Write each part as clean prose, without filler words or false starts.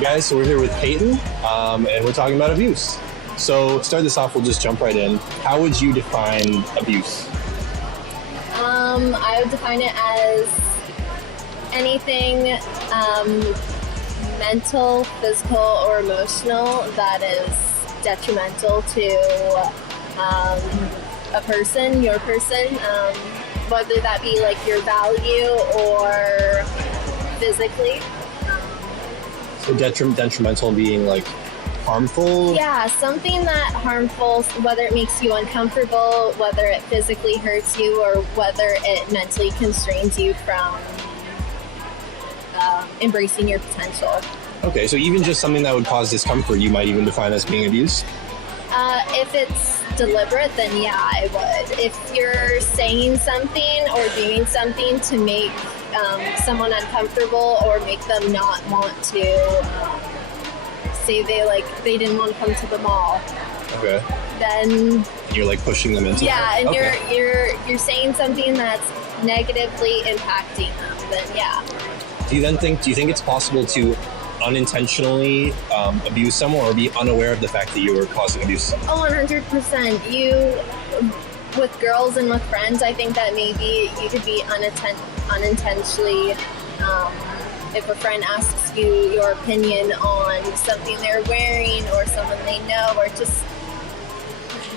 Hey guys, so we're here with Payton, and we're talking about abuse. So to start this off, we'll just jump right in. How would you define abuse? I would define it as anything mental, physical, or emotional that is detrimental to a person, your person, whether that be like your value or physically. So detrimental being like harmful? Yeah, something that harmful, whether it makes you uncomfortable, whether it physically hurts you, or whether it mentally constrains you from embracing your potential. Okay, so even just something that would cause discomfort, you might even define as being abuse? If it's deliberate, then yeah, I would. If you're saying something or doing something to make someone uncomfortable or make them not want to, say they didn't want to come to the mall. Okay. Then you're like pushing them into that. And okay. you're saying something that's negatively impacting them. Then yeah. Do you think it's possible to unintentionally abuse someone or be unaware of the fact that you were causing abuse? Oh, 100%. You, with girls and with friends, I think that maybe you could be unintentionally, if a friend asks you your opinion on something they're wearing or someone they know, or just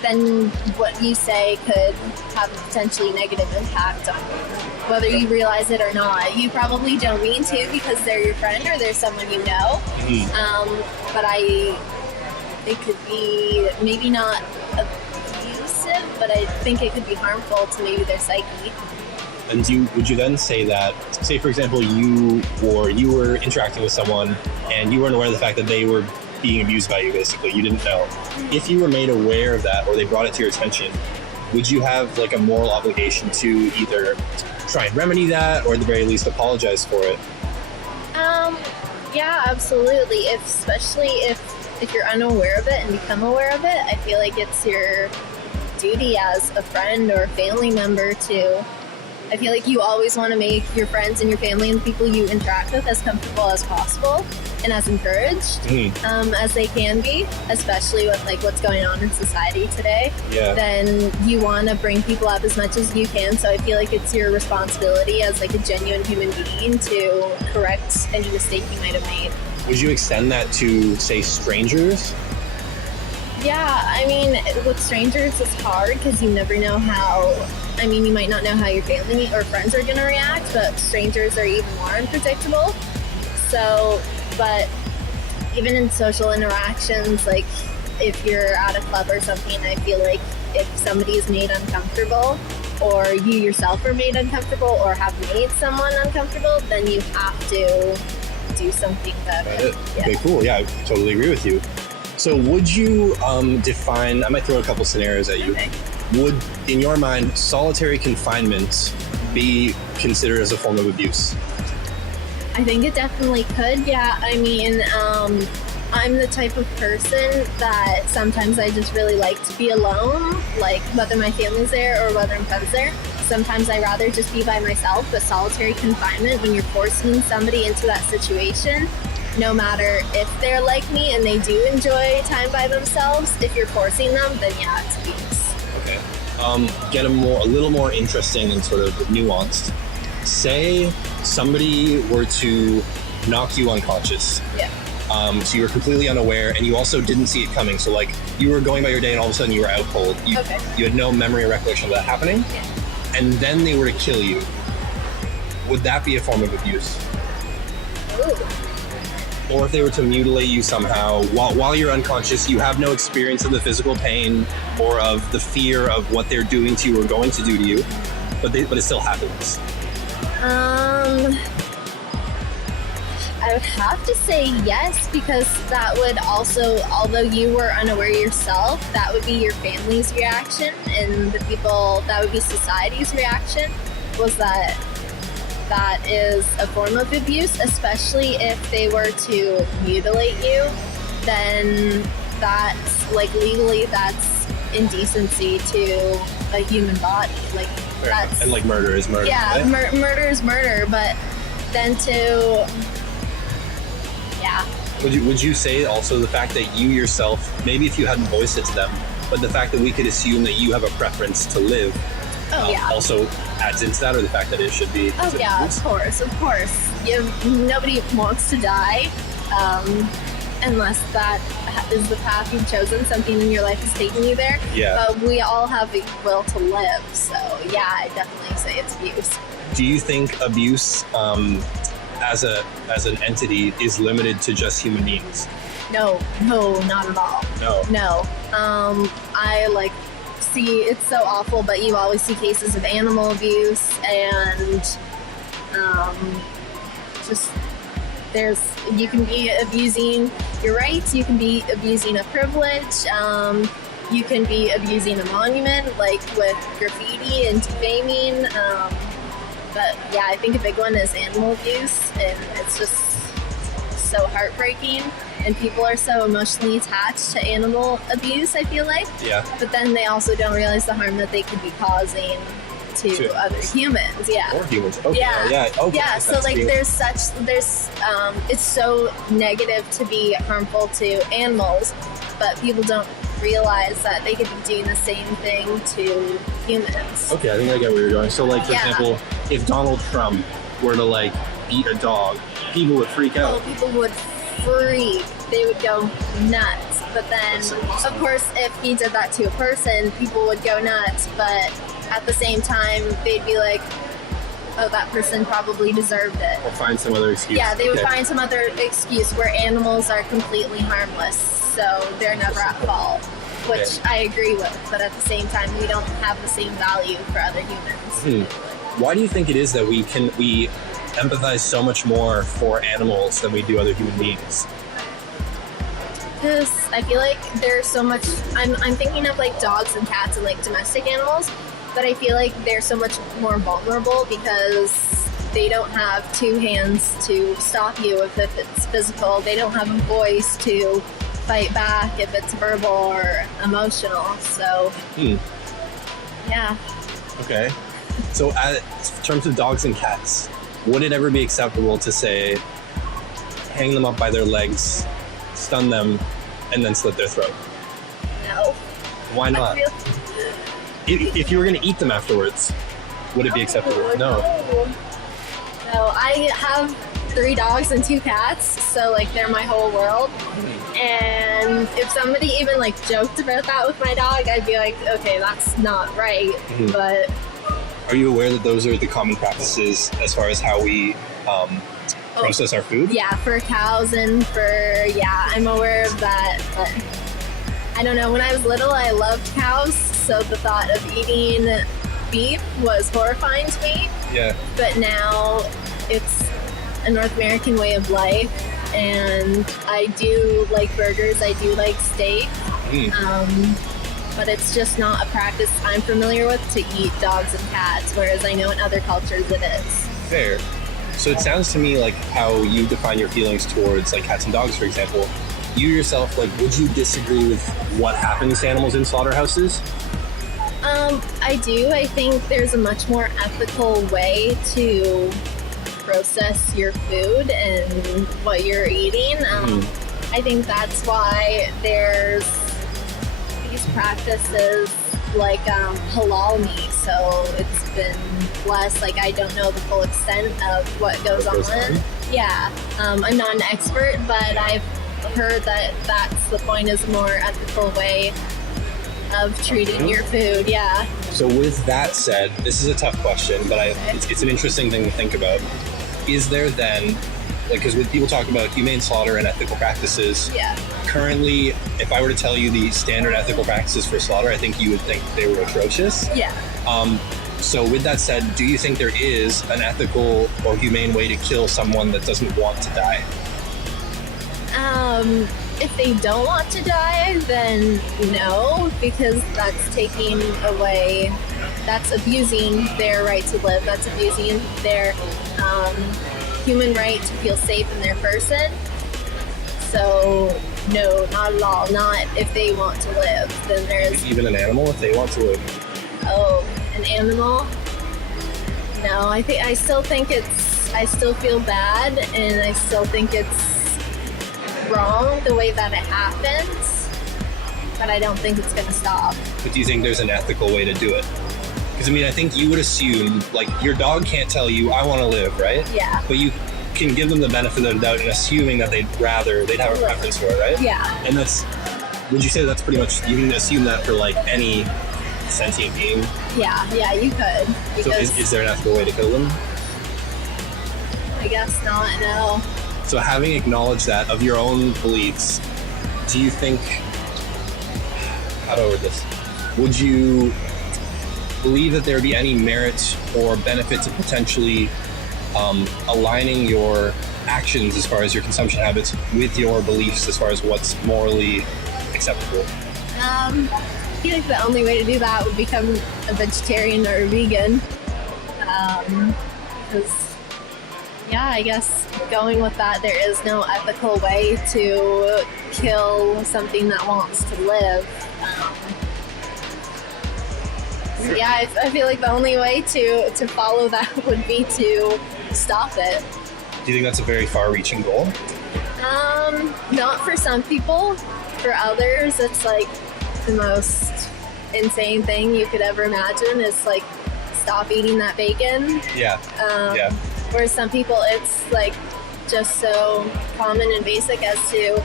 then what you say could have a potentially negative impact on you, whether you realize it or not. You probably don't mean to because they're your friend or they're someone you know. Mm-hmm. But it could be maybe not abusive, but I think it could be harmful to maybe their psyche. And would you then say that, say for example, you were interacting with someone and you weren't aware of the fact that they were being abused by you, basically, you didn't know. If you were made aware of that or they brought it to your attention, would you have like a moral obligation to either try and remedy that or at the very least apologize for it? Yeah, absolutely. Especially if you're unaware of it and become aware of it, I feel like it's your duty as a friend or family member to, I feel like you always want to make your friends and your family and people you interact with as comfortable as possible and as encouraged as they can be, especially with like what's going on in society today. Yeah. Then you want to bring people up as much as you can. So I feel like it's your responsibility as like a genuine human being to correct any mistake you might have made. Would you extend that to, say, strangers? Yeah, I mean, with strangers, it's hard because you never know you might not know how your family or friends are going to react, but strangers are even more unpredictable. So, but even in social interactions, like if you're at a club or something, I feel like if somebody is made uncomfortable or you yourself are made uncomfortable or have made someone uncomfortable, then you have to do something about it. Yeah. Okay, cool. Yeah, I totally agree with you. So would you define, I might throw a couple scenarios at you. Okay. Would, in your mind, solitary confinement be considered as a form of abuse? I think it definitely could, yeah. I mean, I'm the type of person that sometimes I just really like to be alone, like whether my family's there or whether I'm friends there. Sometimes I'd rather just be by myself, but solitary confinement, when you're forcing somebody into that situation, no matter if they're like me and they do enjoy time by themselves, if you're forcing them, then yeah, it's abuse. Okay. Get a little more interesting and sort of nuanced. Say somebody were to knock you unconscious. Yeah. So you were completely unaware and you also didn't see it coming. So like you were going by your day and all of a sudden you were out cold. You had no memory or recollection of that happening. Yeah. And then they were to kill you. Would that be a form of abuse? Ooh. Or if they were to mutilate you somehow while you're unconscious, you have no experience of the physical pain or of the fear of what they're doing to you or going to do to you, but it still happens. I would have to say yes, because that would also, although you were unaware yourself, that would be your family's reaction, and the people, that would be society's reaction, was that is a form of abuse, especially if they were to mutilate you, then that's, like, legally, that's indecency to a human body. Like, that's... And, like, murder is murder. Yeah, right? Murder is murder, but then to... Yeah, Would you say also the fact that you yourself, maybe if you hadn't voiced it to them, but the fact that we could assume that you have a preference to live also adds into that, or the fact that it should be? Oh yeah, of course. Nobody wants to die, unless that is the path you've chosen. Something in your life is taking you there. Yeah. But we all have a will to live, so yeah, I definitely say it's abuse. Do you think abuse as an entity is limited to just human beings? No, not at all. No. I see it's so awful, but you always see cases of animal abuse and you can be abusing your rights, you can be abusing a privilege, you can be abusing a monument, like with graffiti and defaming. But yeah, I think a big one is animal abuse, and it's just so heartbreaking. And people are so emotionally attached to animal abuse, I feel like. Yeah. But then they also don't realize the harm that they could be causing to other humans. Yeah. Or humans. Okay. Yeah. Okay. Yeah. So it's so negative to be harmful to animals, but people don't realize that they could be doing the same thing to humans. Okay, I think I get where you're going. So, for example, if Donald Trump were to beat a dog, people would freak out. Oh, people would freak. They would go nuts. But then, of course, if he did that to a person, people would go nuts. But at the same time, they'd be like, oh, that person probably deserved it. Or find some other excuse. Yeah, they would find some other excuse where animals are completely harmless, so they're never at fault, which I agree with. But at the same time, we don't have the same value for other humans. Why do you think it is that we empathize so much more for animals than we do other human beings? Because I feel like there's so much. I'm thinking of dogs and cats and domestic animals, but I feel like they're so much more vulnerable because they don't have two hands to stop you if it's physical. They don't have a voice to fight back if it's verbal or emotional. So, yeah. Okay. So, in terms of dogs and cats, would it ever be acceptable to say, hang them up by their legs, stun them, and then slit their throat? No. Why not? If you were going to eat them afterwards, would it be acceptable? No. No, I have 3 dogs and 2 cats, so they're my whole world. And if somebody even joked about that with my dog, I'd be like, okay, that's not right. But are you aware that those are the common practices as far as how we process our food? Yeah, for cows and I'm aware of that. But I don't know, when I was little, I loved cows, so the thought of eating beef was horrifying to me. Yeah. But now it's a North American way of life, and I do like burgers, I do like steak, but it's just not a practice I'm familiar with to eat dogs and cats, whereas I know in other cultures it is. Fair. So it sounds to me like how you define your feelings towards cats and dogs, for example. You yourself, would you disagree with what happens to animals in slaughterhouses? I do. I think there's a much more ethical way to process your food and what you're eating. I think that's why there's these practices like halal meat. So it's been less I don't know the full extent of what goes on. Yeah. I'm not an expert, but I've heard that that's the point, is a more ethical way of treating your food. Yeah. So with that said, this is a tough question, but it's an interesting thing to think about. Is there then, because when people talk about humane slaughter and ethical practices, currently, if I were to tell you the standard ethical practices for slaughter, I think you would think they were atrocious. Yeah. So with that said, do you think there is an ethical or humane way to kill someone that doesn't want to die? If they don't want to die, then no, because that's taking away, that's abusing their right to live, that's abusing their human right to feel safe in their person. So no, not at all. Not if they want to live. Then there's even an animal if they want to live. Oh, an animal? No, I still think I still feel bad, and I still think it's wrong the way that it happens, but I don't think it's going to stop. But do you think there's an ethical way to do it? Because, I mean, I think you would assume, like, your dog can't tell you, I want to live, right? Yeah. But you can give them the benefit of the doubt in assuming that they'd have a preference for it, right? Yeah. And would you say that's pretty much, you can assume that for, like, any sentient being? Yeah, you could. So is there an ethical way to kill them? I guess not, no. So having acknowledged that of your own beliefs, do you think, how do I word this? Would you believe that there would be any merit or benefit to potentially aligning your actions as far as your consumption habits with your beliefs as far as what's morally acceptable? I feel like the only way to do that would become a vegetarian or a vegan. Because, yeah, I guess going with that, there is no ethical way to kill something that wants to live. Yeah, I feel like the only way to follow that would be to stop it. Do you think that's a very far-reaching goal? Not for some people. For others, it's like the most insane thing you could ever imagine is like stop eating that bacon. Yeah. Whereas some people, it's like just so common and basic as to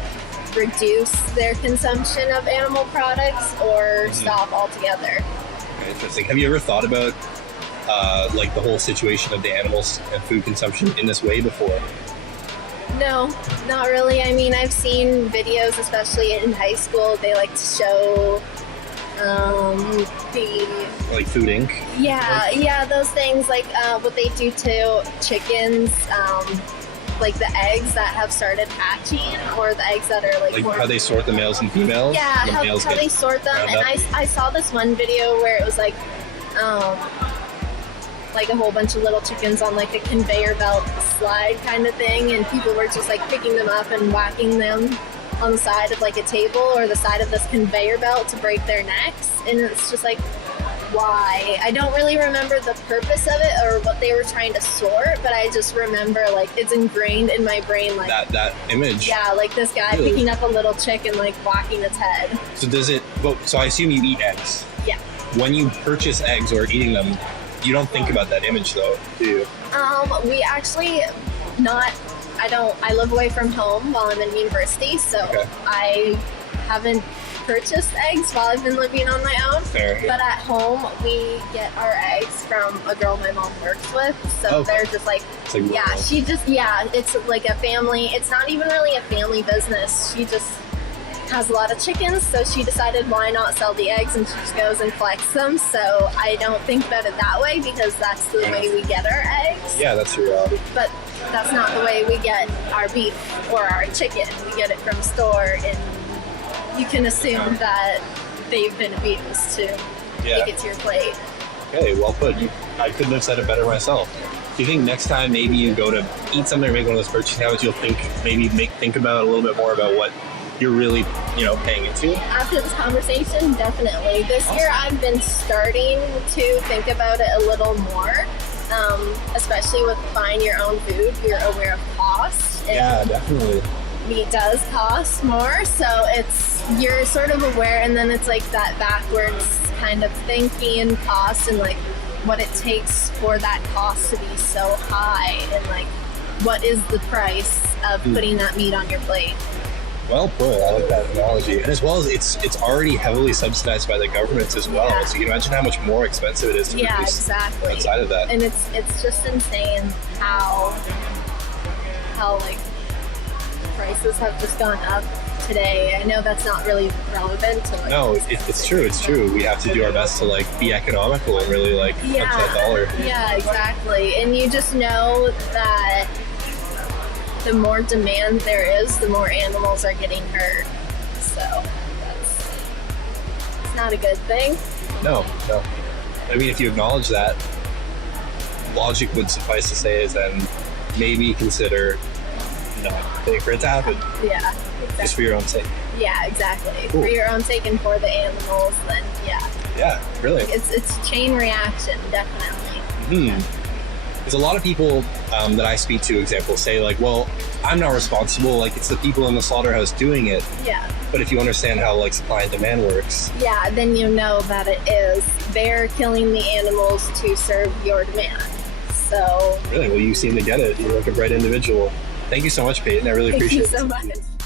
reduce their consumption of animal products or stop altogether. Interesting. Have you ever thought about like the whole situation of the animals and food consumption in this way before? No, not really. I mean, I've seen videos, especially in high school, they like to show like Food Inc. Yeah, those things, like what they do to chickens, like the eggs that have started hatching, or the eggs that are like how they sort the males and females. Yeah, how they sort them. And I saw this one video where it was like a whole bunch of little chickens on like a conveyor belt slide kind of thing, and people were just like picking them up and whacking them on the side of like a table or the side of this conveyor belt to break their necks. And it's just like, why? I don't really remember the purpose of it or what they were trying to sort, but I just remember like it's ingrained in my brain, like that image. Yeah, like this guy picking up a little chicken, like whacking its head. So I assume you eat eggs. Yeah. When you purchase eggs or eating them, you don't think about that image though, do you? We actually I live away from home while I'm in university, so I haven't purchased eggs while I've been living on my own. Fair. But at home, we get our eggs from a girl my mom works with, so they're just like it's like a family, it's not even really a family business. She just has a lot of chickens, so she decided why not sell the eggs, and she just goes and collects them. So I don't think about it that way because that's the way we get our eggs. Yeah, that's your But that's not the way we get our beef or our chicken. We get it from a store, and you can assume that they've been abused to make it to your plate. Okay, well put. I couldn't have said it better myself. Do you think next time maybe you go to eat something or make one of those purchasing habits, you'll think about a little bit more about what you're really, paying into? After this conversation, definitely. This year, I've been starting to think about it a little more, especially with buying your own food. You're aware of cost. Yeah, definitely. Meat does cost more, so you're sort of aware, and then it's like that backwards kind of thinking cost and like what it takes for that cost to be so high, and like what is the price of putting that meat on your plate. Well put. I like that analogy. And as well as it's already heavily subsidized by the governments as well. Yeah. So you can imagine how much more expensive it is to produce outside of that. And it's just insane how like prices have just gone up today. I know that's not really relevant to like, no, it's true. We have to do our best to like be economical and really like punch that dollar. Yeah, exactly. And you just know that the more demand there is, the more animals are getting hurt. So it's not a good thing. No. I mean, if you acknowledge that, logic would suffice to say is then maybe consider not paying for it to happen. Yeah, exactly. Just for your own sake. Yeah, exactly. Cool. For your own sake and for the animals, then yeah. Yeah, really. It's chain reaction, definitely. Because a lot of people that I speak to, example, say like, well, I'm not responsible. Like, it's the people in the slaughterhouse doing it. Yeah. But if you understand how like supply and demand works, yeah, then you know that it is they're killing the animals to serve your demand. So really, well, you seem to get it. You're like a bright individual. Thank you so much, Payton. I really appreciate it. Thank you so much.